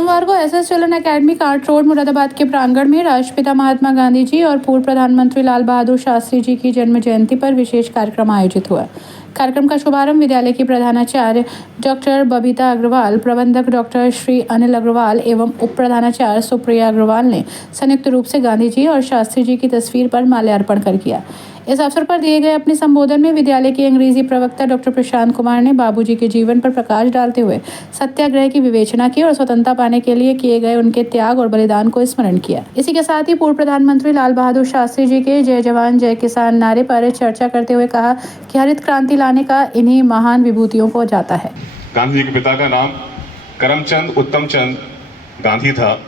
सोमवार को SS children academy cart road Moradabad के प्रांगण में राष्ट्रपिता महात्मा गांधी जी और पूर्व प्रधानमंत्री लाल बहादुर शास्त्री जी की जन्म जयंती पर विशेष कार्यक्रम आयोजित हुआ। कार्यक्रम का शुभारंभ विद्यालय की प्रधानाचार्य डॉक्टर बबीता अग्रवाल, प्रबंधक डॉक्टर श्री अनिल अग्रवाल एवं उप प्रधानाचार्य सुप्रिया अग्रवाल ने संयुक्त रूप से गांधी जी और शास्त्री जी की तस्वीर पर माल्यार्पण कर किया। इस अवसर पर दिए गए अपने संबोधन में विद्यालय के अंग्रेजी प्रवक्ता डॉक्टर प्रशांत कुमार ने बाबूजी के जीवन पर प्रकाश डालते हुए सत्याग्रह की विवेचना की और स्वतंत्रता पाने के लिए किए गए उनके त्याग और बलिदान को स्मरण किया। इसी के साथ ही पूर्व प्रधानमंत्री लाल बहादुर शास्त्री जी के जय जवान जय किसान नारे पर चर्चा करते हुए कहा कि हरित क्रांति लाने का इन्हीं महान विभूतियों को जाता है। गांधी जी के पिता का नाम करमचंद उत्तम चंद गांधी था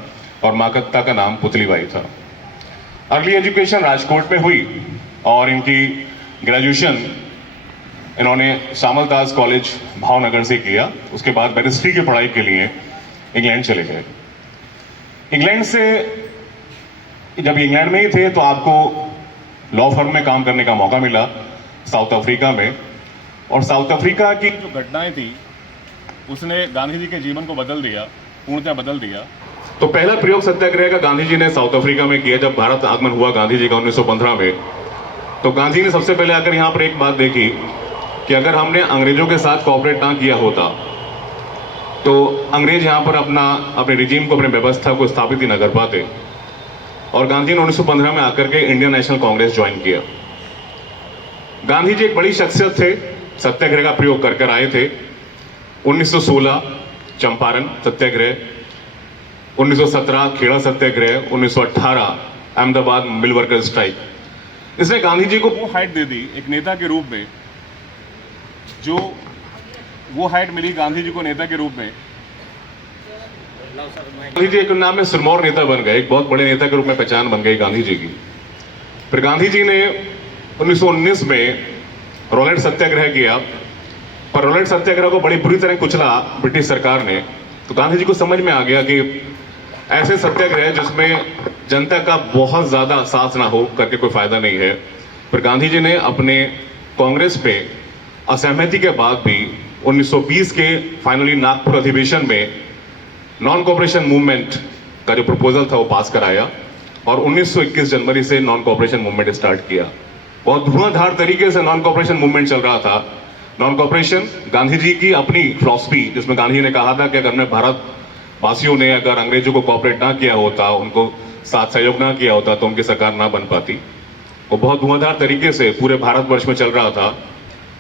और माता का नाम पुतलीबाई था। अर्ली एजुकेशन राजकोट में हुई और इनकी ग्रेजुएशन इन्होंने श्यामलदास कॉलेज भावनगर से किया। उसके बाद बैरिस्ट्री की पढ़ाई के लिए इंग्लैंड चले गए। इंग्लैंड से जब इंग्लैंड में ही थे तो आपको लॉ फर्म में काम करने का मौका मिला साउथ अफ्रीका में, और साउथ अफ्रीका की जो घटनाएं थी उसने गांधी जी के जीवन को बदल दिया, पूर्णतः बदल दिया। तो पहला प्रयोग सत्याग्रह का गांधी जी ने साउथ अफ्रीका में किया। जब भारत आगमन हुआ गांधी जी का 1915 में, तो गांधी ने सबसे पहले आकर यहाँ पर एक बात देखी कि अगर हमने अंग्रेजों के साथ कोऑपरेट ना किया होता तो अंग्रेज यहाँ पर अपने रिजीम को, अपने व्यवस्था को स्थापित ही न कर पाते। और गांधी ने 1915 में आकर के इंडियन नेशनल कांग्रेस ज्वाइन किया। गांधी जी एक बड़ी शख्सियत थे, सत्याग्रह का प्रयोग कर आए थे। 1916 चंपारण सत्याग्रह, 1917 खेड़ा सत्याग्रह, 1918 अहमदाबाद मिल वर्कर्स स्ट्राइक। इसने गांधी जी को वो हाइट दे दी एक नेता के रूप में, जो वो हाइट मिली गांधी जी को नेता के रूप में। गांधी जी एक नाम में सिरमौर नेता बन गए, एक बहुत बड़े नेता के रूप में पहचान बन गई गांधी जी की। फिर गांधी जी ने 1919 में रोलेट सत्याग्रह किया, पर रोलेट सत्याग्रह को बड़ी बुरी तरह कुचला ब्रिटिश सरकार ने। तो गांधी जी को समझ में आ गया कि ऐसे सत्याग्रह जिसमें जनता का बहुत ज्यादा साथ ना हो करके कोई फायदा नहीं है। फिर गांधी जी ने अपने कांग्रेस पे असहमति के बाद भी 1920 के फाइनली नागपुर अधिवेशन में नॉन कोऑपरेशन मूवमेंट का जो प्रपोजल था वो पास कराया और 1921 जनवरी से नॉन कोऑपरेशन मूवमेंट स्टार्ट किया। बहुत धुआंधार तरीके से नॉन कोऑपरेशन मूवमेंट चल रहा था। नॉन कोऑपरेशन गांधी जी की अपनी फिलॉसफी, जिसमें गांधी जी ने कहा था कि अगर मैं भारत वासियों ने अगर अंग्रेजों को कोऑपरेट ना किया होता, उनको साथ सहयोग ना किया होता तो उनकी सरकार ना बन पाती। वो बहुत धुआंधार तरीके से पूरे भारतवर्ष में चल रहा था।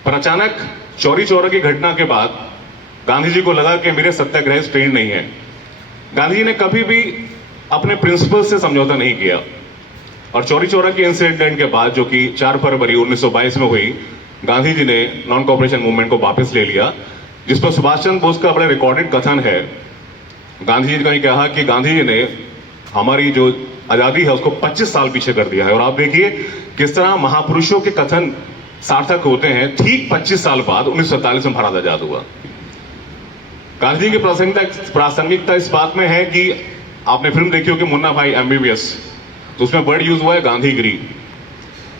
पर अचानक चौरी चौरा की घटना के बाद गांधी जी को लगा कि मेरे सत्याग्रह स्ट्रेंड नहीं है। गांधी जी ने कभी भी अपने प्रिंसिपल से समझौता नहीं किया और चौरी चौरा के इंसिडेंट के बाद, जो कि 4 फरवरी 1922 में हुई, गांधी जी ने नॉन कोऑपरेशन मूवमेंट को वापस ले लिया, जिस पर सुभाष चंद्र बोस का बड़ा रिकॉर्डेड कथन है। गांधी जी ने कहा कि गांधी जी ने हमारी जो आजादी है उसको 25 साल पीछे कर दिया है। और आप देखिए किस तरह महापुरुषों के कथन सार्थक होते हैं। ठीक 25 साल बाद 1947 में भारत आजाद हुआ। गांधी जी की प्रासंगिकता इस बात में है कि आपने फिल्म देखी हो कि मुन्ना भाई MBBS, तो उसमें वर्ड यूज हुआ है गांधीगिरी।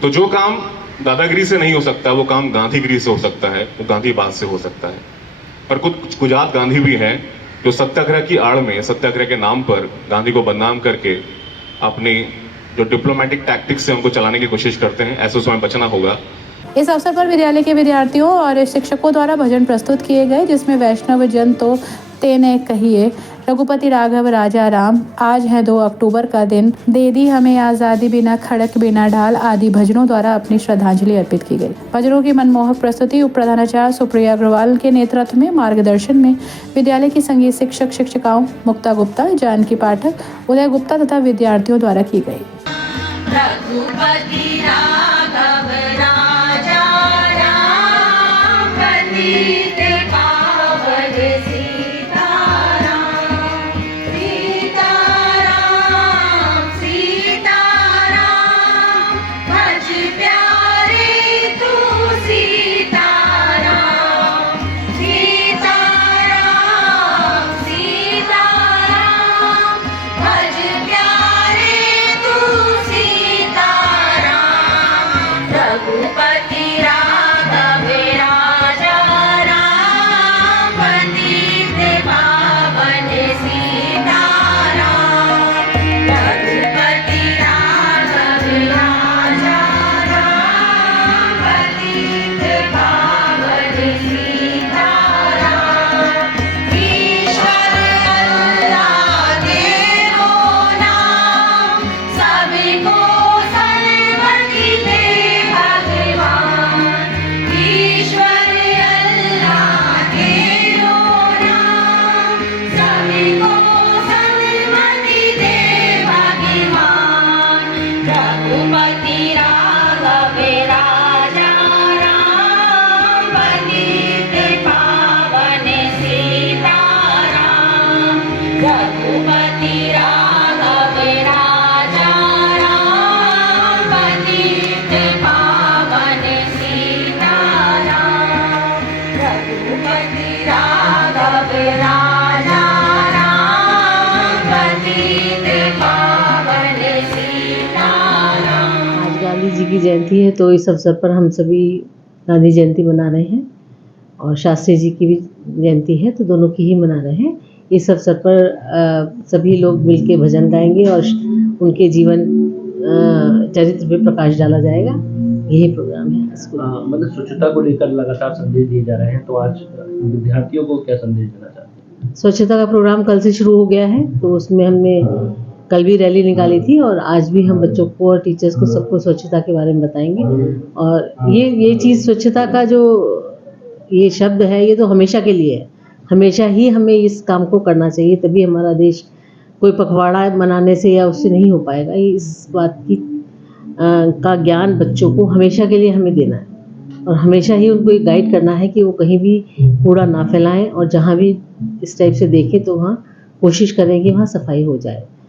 तो जो काम दादागिरी से नहीं हो सकता वो काम गांधीगिरी से हो सकता है, वो गांधीवाद से हो सकता है। पर कुछ गुजरात गांधी भी हैं जो सत्याग्रह की आड़ में, सत्याग्रह के नाम पर गांधी को बदनाम करके अपनी जो डिप्लोमेटिक टैक्टिक्स से उनको चलाने की कोशिश करते हैं। ऐसे समय बचना होगा। इस अवसर पर विद्यालय के विद्यार्थियों और शिक्षकों द्वारा भजन प्रस्तुत किए गए, जिसमें वैष्णव जन तो तेने कहिए, रघुपति राघव राजा राम, आज है 2 अक्टूबर का दिन, दे दी हमें आज़ादी, बिना खड़क बिना ढाल आदि भजनों द्वारा अपनी श्रद्धांजलि अर्पित की गई। भजनों की मनमोहक प्रस्तुति उप प्रधानाचार्य सुप्रिया अग्रवाल के नेतृत्व में मार्गदर्शन में विद्यालय की संगीत शिक्षक शिक्षिकाओं मुक्ता गुप्ता, जानकी पाठक, उदय गुप्ता तथा विद्यार्थियों द्वारा की गई। राजा राम पतित पावन सीताराम। आज गांधी जी की जयंती है, तो इस अवसर पर हम सभी गांधी जयंती मना रहे हैं और शास्त्री जी की भी जयंती है, तो दोनों की ही मना रहे हैं। इस अवसर पर सभी लोग मिलके भजन गाएंगे और उनके जीवन चरित्र पे प्रकाश डाला जाएगा। यही प्रोग्राम है। मतलब स्वच्छता को लेकर लगातार संदेश दिए जा रहे हैं, तो आज विद्यार्थियों को क्या संदेश देना चाहते हैं? स्वच्छता का प्रोग्राम कल से शुरू हो गया है, तो उसमें हमने कल भी रैली निकाली थी और आज भी हम बच्चों को और टीचर्स को सबको स्वच्छता के बारे में बताएंगे। और ये चीज़ स्वच्छता का जो ये शब्द है, ये तो हमेशा के लिए है। हमेशा ही हमें इस काम को करना चाहिए, तभी हमारा देश कोई पखवाड़ा मनाने से या उससे नहीं हो पाएगा। ये इस बात की का ज्ञान बच्चों को हमेशा के लिए हमें देना है और हमेशा ही उनको ये गाइड करना है कि वो कहीं भी कूड़ा ना फैलाएं और जहाँ भी इस टाइप से देखें तो वहाँ कोशिश करें कि वहाँ सफाई हो जाए।